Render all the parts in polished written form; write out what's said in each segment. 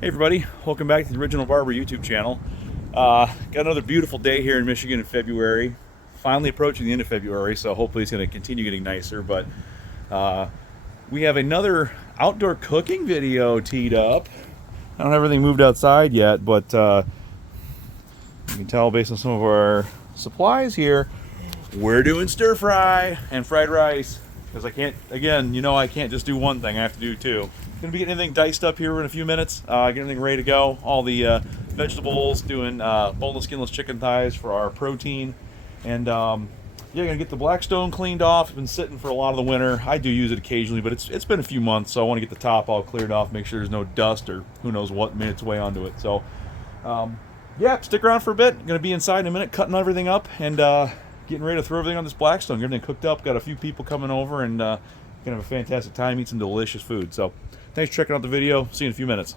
Hey everybody, welcome back to the Original Barber YouTube channel. Got another beautiful day here in Michigan in February. Finally approaching the end of February, so hopefully it's going to continue getting nicer. But we have another outdoor cooking video teed up. I don't have everything moved outside yet, but you can tell based on some of our supplies here, we're doing stir fry and fried rice. Because I can't, again, I can't just do one thing, I have to do two. Gonna be getting everything diced up here in a few minutes, getting everything ready to go. All the vegetables, doing boneless, skinless chicken thighs for our protein. And yeah, gonna get the Blackstone cleaned off. It's been sitting for a lot of the winter. I do use it occasionally, but it's been a few months, so I want to get the top all cleared off, make sure there's no dust or who knows what made its way onto it. So yeah, stick around for a bit. Gonna be inside in a minute, cutting everything up and getting ready to throw everything on this Blackstone. Get everything cooked up. Got a few people coming over and gonna have a fantastic time, eat some delicious food. So thanks for checking out the video. See you in a few minutes.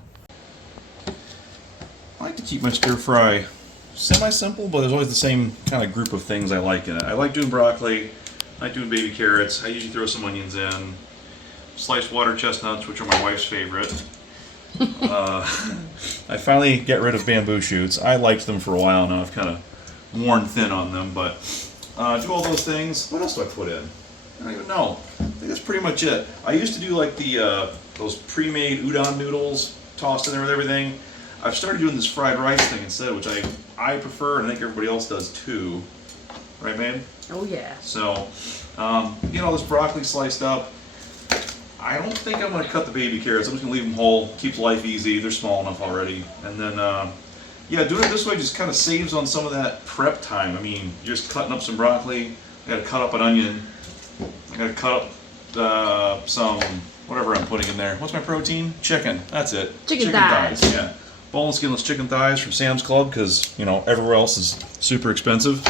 I like to keep my stir fry semi-simple, but there's always the same kind of group of things I like in it. I like doing broccoli. I like doing baby carrots. I usually throw some onions in. Sliced water chestnuts, which are my wife's favorite. I finally get rid of bamboo shoots. I liked them for a while now. I've kind of worn thin on them, but do all those things. What else do I put in? I don't even know. I think that's pretty much it. I used to do like the those pre-made udon noodles tossed in there with everything. I've started doing this fried rice thing instead, which I prefer, and I think everybody else does too. Right, babe? Oh yeah. So, get all this broccoli sliced up. I don't think I'm going to cut the baby carrots. I'm just going to leave them whole. Keeps life easy. They're small enough already. And then, yeah, doing it this way just kind of saves on some of that prep time. I mean, you're just cutting up some broccoli. I got to cut up an onion. I got to cut up some whatever I'm putting in there. What's my protein? Chicken. That's it. Chicken thighs. Yeah. Boneless, skinless chicken thighs from Sam's Club because everywhere else is super expensive.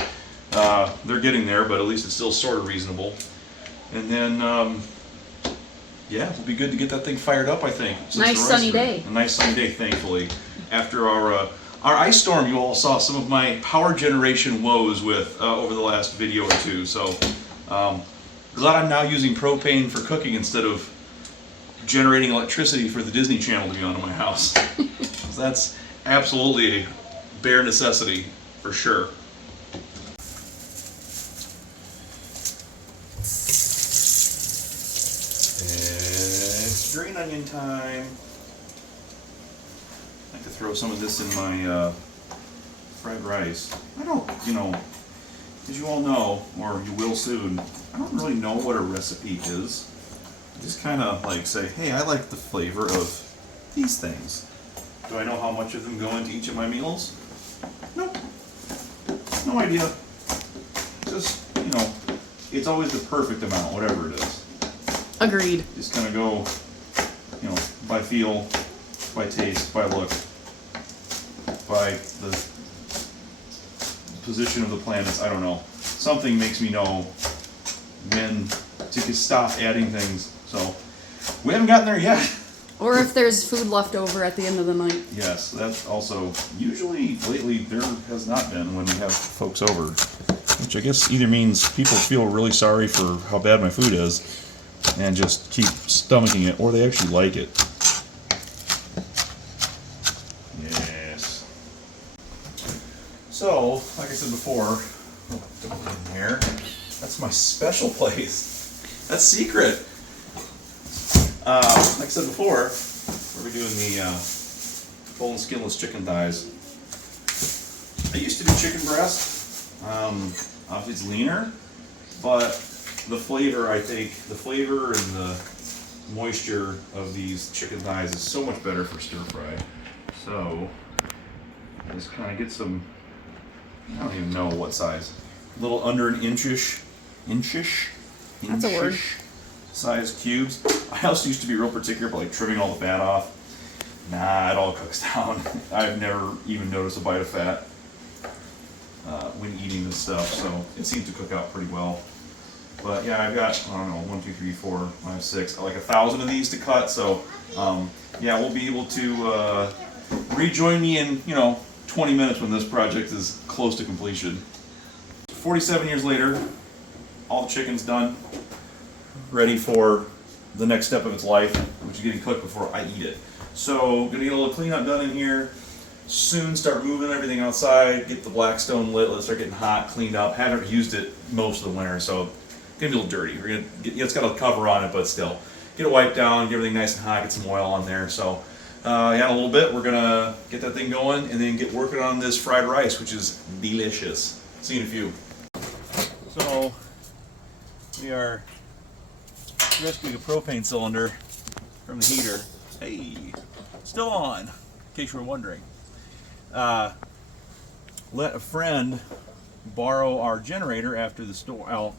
They're getting there, but at least it's still sort of reasonable. And then, yeah, it'll be good to get that thing fired up. I think. Nice sunny day. A nice sunny day, thankfully. After our ice storm, you all saw some of my power generation woes with over the last video or two. So glad I'm now using propane for cooking instead of generating electricity for the Disney Channel to be on in my house. That's absolutely a bare necessity for sure. It's green onion time. I like to throw some of this in my fried rice. I don't, as you all know, or you will soon, I don't really know what a recipe is. I just kind of like say, hey, I like the flavor of these things. Do I know how much of them go into each of my meals? Nope. No idea. Just, it's always the perfect amount, whatever it is. Agreed. Just kind of go, by feel, by taste, by look, by the position of the planets. I don't know. Something makes me know when to stop adding things. So we haven't gotten there yet. Or if there's food left over at the end of the night. Yes, that's also usually lately there has not been when we have folks over, which I guess either means people feel really sorry for how bad my food is and just keep stomaching it, or they actually like it. Yes. So, like I said before, in here, that's my special place. That's secret. Like I said before, we're doing the boneless, skinless chicken thighs. I used to do chicken breast. Obviously it's leaner, but the flavor, I think, the flavor and the moisture of these chicken thighs is so much better for stir fry. So, just kind of get some, I don't even know what size, a little under an inchish That's a word. size cubes. I also used to be real particular about like trimming all the fat off. Nah, it all cooks down. I've never even noticed a bite of fat when eating this stuff, so it seems to cook out pretty well. But yeah, I've got, I don't know, 1, 2, 3, 4, 5, 6, like 1,000 of these to cut. So yeah, we'll be able to rejoin me in 20 minutes when this project is close to completion. 47 years later, all the chicken's done, ready for the next step of its life, which is getting cooked before I eat it. So gonna get a little cleanup done in here. Soon start moving everything outside, get the Blackstone lit, let it start getting hot, cleaned up. Haven't used it most of the winter, so it's gonna be a little dirty. We're gonna get, it's got a cover on it, but still. Get it wiped down, get everything nice and hot, get some oil on there. So yeah, in a little bit we're gonna get that thing going and then get working on this fried rice, which is delicious. See you in a few. So we are rescuing a propane cylinder from the heater. Hey, still on, in case you were wondering. Let a friend borrow our generator after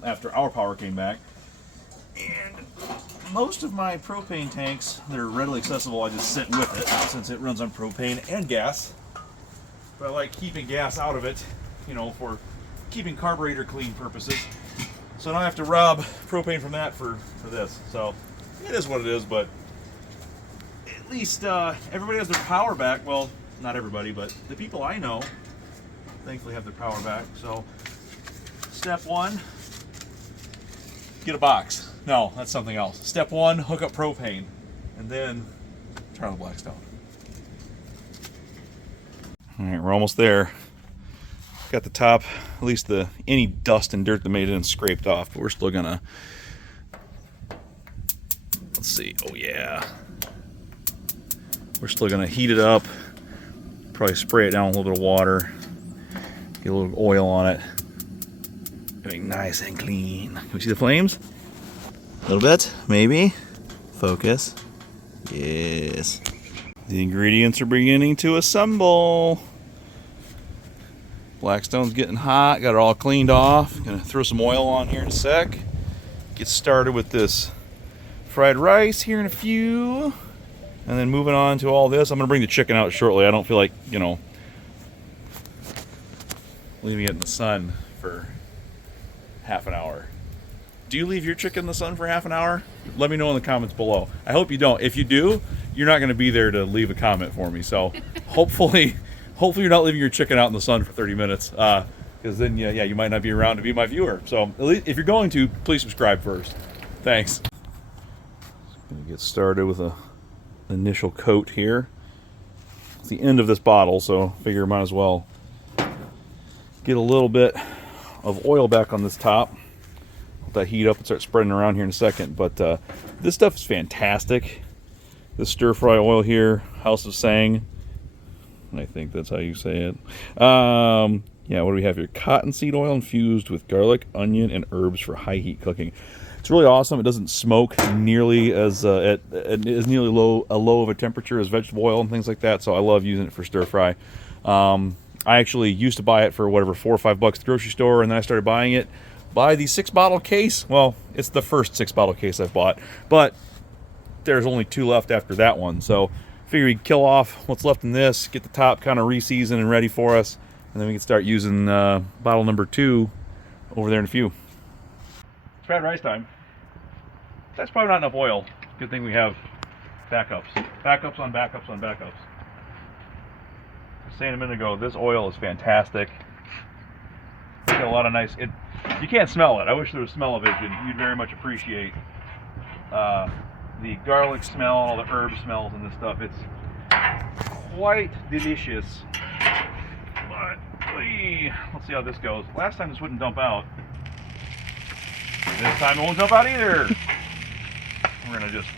after our power came back, and most of my propane tanks, they're readily accessible. I just sit with it since it runs on propane and gas. But I like keeping gas out of it, you know, for keeping carburetor clean purposes. So I don't have to rob propane from that for this. So it is what it is, but at least everybody has their power back. Well, not everybody, but the people I know thankfully have their power back. So step one, get a box. No, that's something else. Step one, hook up propane, and then turn on the Blackstone. All right, we're almost there. Got the top, at least any dust and dirt that made it in scraped off, but we're still gonna, let's see, oh yeah. We're still gonna heat it up, probably spray it down with a little bit of water, get a little oil on it, getting nice and clean. Can we see the flames? A little bit, maybe. Focus. Yes. The ingredients are beginning to assemble. Blackstone's getting hot, got it all cleaned off. Gonna throw some oil on here in a sec. Get started with this fried rice here in a few. And then moving on to all this, I'm gonna bring the chicken out shortly. I don't feel like, you know, leaving it in the sun for half an hour. Do you leave your chicken in the sun for half an hour? Let me know in the comments below. I hope you don't. If you do, you're not gonna be there to leave a comment for me. So hopefully you're not leaving your chicken out in the sun for 30 minutes, because then yeah, you might not be around to be my viewer. So at least if you're going to, please subscribe first. Thanks. Gonna get started with a initial coat here. It's the end of this bottle, so figure might as well get a little bit of oil back on this top. Let that heat up and start spreading around here in a second. But this stuff is fantastic. This stir fry oil here, House of Sang. I think that's how you say it. Yeah, what do we have here? Cottonseed oil infused with garlic, onion, and herbs for high heat cooking. It's really awesome. It doesn't smoke nearly as nearly low of a temperature as vegetable oil and things like that. So I love using it for stir fry. I actually used to buy it for whatever, $4 or $5 at the grocery store, and then I started buying it by the 6-bottle case. Well, it's the first 6-bottle case I've bought, but there's only 2 left after that one. So figure we kill off what's left in this, get the top kind of re-seasoned and ready for us, and then we can start using bottle number 2 over there in a few. It's fried rice time. That's probably not enough oil. Good thing we have backups. Backups on backups on backups. I was saying a minute ago, this oil is fantastic. It's got a lot of nice, you can't smell it. I wish there was smell-o-vision. You'd very much appreciate the garlic smell, all the herb smells and this stuff. It's quite delicious. But let's see how this goes. Last time this wouldn't dump out. This time it won't dump out either. We're gonna just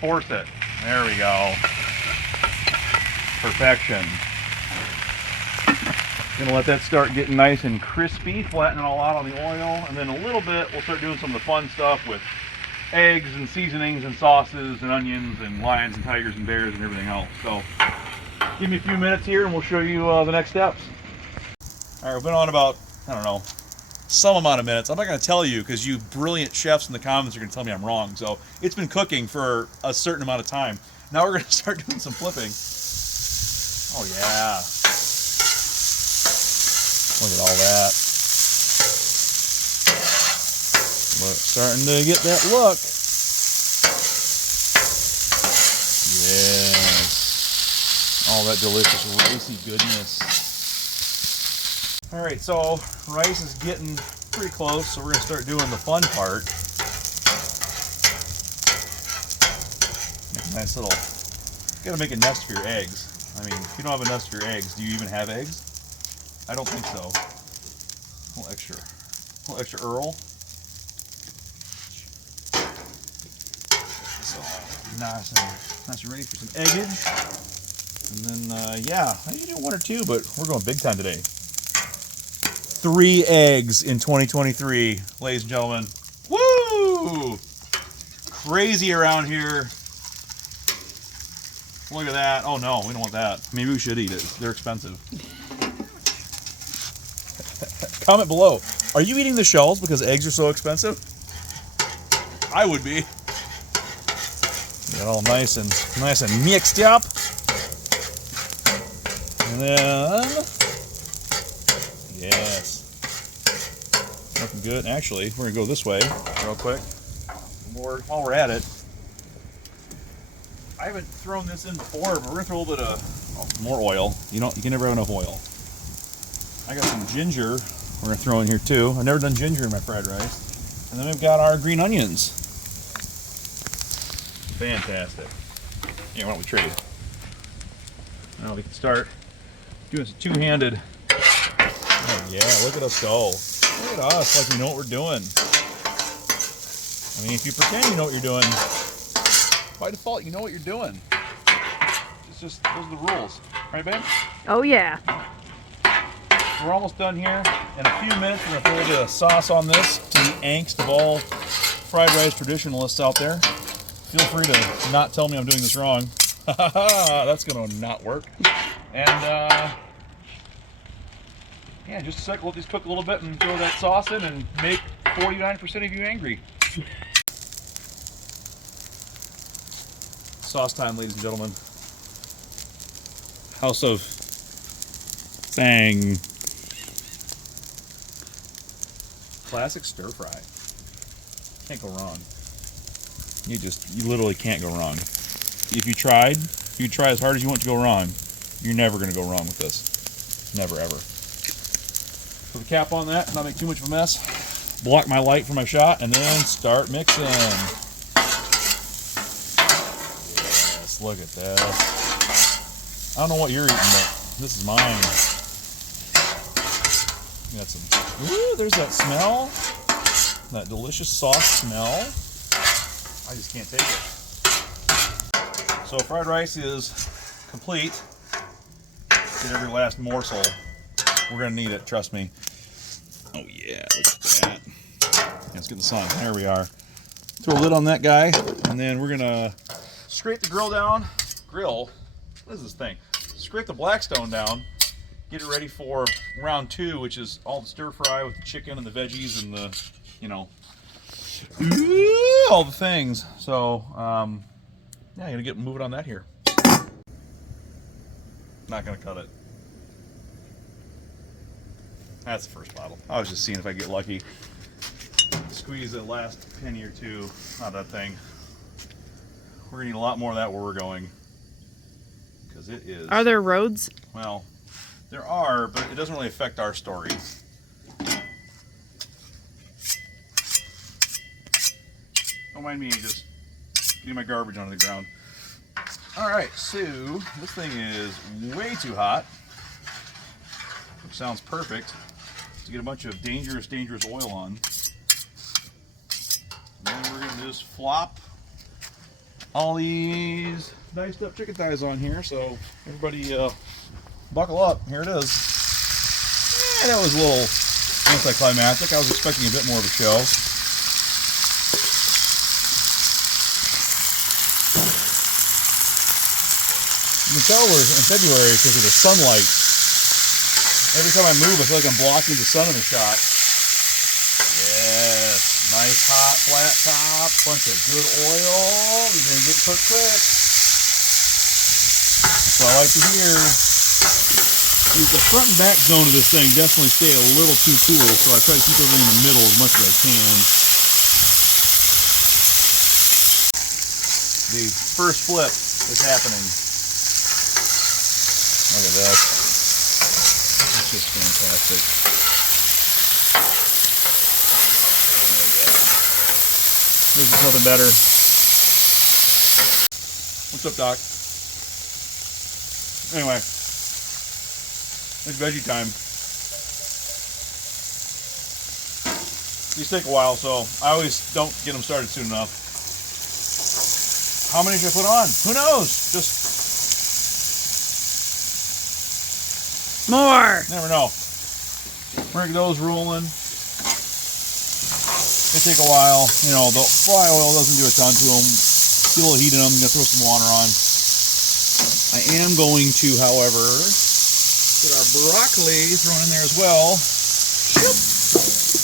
force it. There we go. Perfection. Gonna let that start getting nice and crispy, flatten it all out on the oil, and then a little bit we'll start doing some of the fun stuff with eggs and seasonings and sauces and onions and lions and tigers and bears and everything else. So give me a few minutes here and we'll show you the next steps. All right, we've been on about, I don't know, some amount of minutes. I'm not going to tell you because you brilliant chefs in the comments are going to tell me I'm wrong. So it's been cooking for a certain amount of time. Now we're going to start doing some flipping. Oh yeah. Look at all that. We're starting to get that look. Yes. All that delicious ricey goodness. All right, so rice is getting pretty close, so we're gonna start doing the fun part. Make a nice little gotta make a nest for your eggs. I mean, if you don't have a nest for your eggs, do you even have eggs? I don't think so. A little extra Earl. So nice and ready for some eggage. And then yeah, I usually do 1 or 2, but we're going big time today. 3 eggs in 2023, ladies and gentlemen. Woo! Crazy around here. Look at that. Oh no, we don't want that. Maybe we should eat it. They're expensive. Comment below. Are you eating the shells because eggs are so expensive? I would be. Get it all nice and mixed up. And then, yes. Looking good. Actually, we're gonna go this way real quick. While we're at it. I haven't thrown this in before, but we're gonna throw a little bit of more oil. You can never have enough oil. I got some ginger we're gonna throw in here too. I've never done ginger in my fried rice. And then we've got our green onions. Fantastic. Yeah, why don't we trade? Now we can start doing some two-handed. Oh yeah, look at us go. Look at us, like we know what we're doing. I mean, if you pretend you know what you're doing, by default, you know what you're doing. It's just, those are the rules. Right, babe? Oh, yeah. We're almost done here. In a few minutes, we're going to throw a little bit of sauce on this to the angst of all fried rice traditionalists out there. Feel free to not tell me I'm doing this wrong. That's going to not work. And, yeah, just a sec. We'll just cook a little bit and throw that sauce in and make 49% of you angry. Sauce time, ladies and gentlemen. House of Bang. Classic stir fry. Can't go wrong. You literally can't go wrong. If you try as hard as you want to go wrong, you're never going to go wrong with this. Never, ever. Put the cap on that, not make too much of a mess. Block my light for my shot, and then start mixing. Yes, look at this. I don't know what you're eating, but this is mine. We got some. Ooh, there's that smell. That delicious sauce smell. I just can't take it. So fried rice is complete. Get every last morsel. We're gonna need it, trust me. Oh yeah, look at that. Let's get the sun. There we are. Throw a lid on that guy, and then we're gonna scrape the grill down. Grill? What is this thing? Scrape the Blackstone down. Get it ready for round 2, which is all the stir fry with the chicken and the veggies and the, all the things. So, yeah, I'm gonna get moving on that here. Not gonna cut it. That's the first bottle. I was just seeing if I get lucky. Squeeze the last penny or two out of that thing. We're gonna need a lot more of that where we're going. Because it is. Are there roads? Well, there are, but it doesn't really affect our story. Don't mind me just getting my garbage onto the ground. Alright, so this thing is way too hot. Which sounds perfect to get a bunch of dangerous oil on. And then we're going to just flop all these diced up chicken thighs on here. So everybody buckle up. Here it is. That was a little anticlimactic. I was expecting a bit more of a show. You can tell we're in February because of the sunlight. Every time I move, I feel like I'm blocking the sun in the shot. Yes, nice hot flat top, bunch of good oil. You're gonna get cooked quick. That's what I like to hear. The front and back zone of this thing definitely stay a little too cool, so I try to keep everything in the middle as much as I can. The first flip is happening. Look at that. It's just fantastic. There's just nothing better. What's up, Doc? Anyway, it's veggie time. These take a while, so I always don't get them started soon enough. How many should I put on? Who knows? Just More. never know. We're gonna get those rolling. They take a while. You know, the fry oil doesn't do a ton to them. Get a little heat in them. I'm gonna throw some water on. I am going to, however, get our broccoli thrown in there as well. Shoop.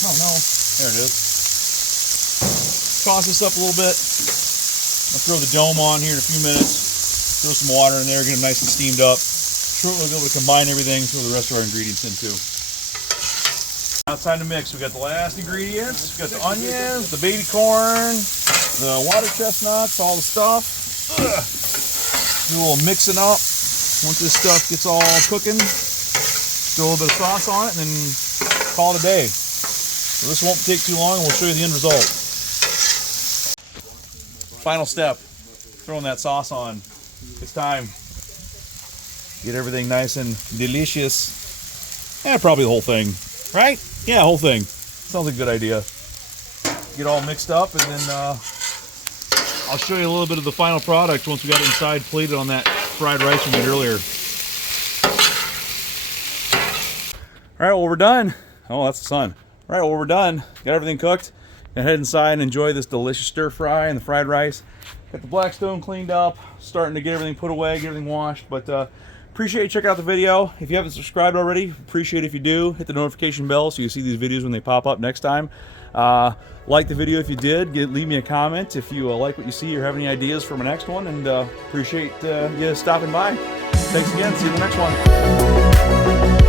Oh no, there it is. Toss this up a little bit. I'll throw the dome on here in a few minutes. Throw some water in there, get them nice and steamed up. Shortly we'll be able to combine everything, throw the rest of our ingredients in too. Now it's time to mix. We got the last ingredients. We got the onions, the baby corn, the water chestnuts, all the stuff. Ugh. Do a little mixing up. Once this stuff gets all cooking, throw a little bit of sauce on it, and then call it a day. So this won't take too long, and we'll show you the end result. Final step, throwing that sauce on. It's time. Get everything nice and delicious. Yeah, probably the whole thing, right? Yeah, whole thing. Sounds like a good idea. Get all mixed up, and then I'll show you a little bit of the final product once we got it inside, plated on that fried rice we made earlier. All right, well, we're done. Oh, that's the sun. All right, well, we're done. Got everything cooked. Gonna head inside and enjoy this delicious stir fry and the fried rice. Got the Blackstone cleaned up, starting to get everything put away, get everything washed. But appreciate you checking out the video. If you haven't subscribed already, appreciate it if you do. Hit the notification bell so you see these videos when they pop up next time. Like the video if you did. Leave me a comment if you like what you see or have any ideas for my next one. And appreciate you stopping by. Thanks again. See you in the next one.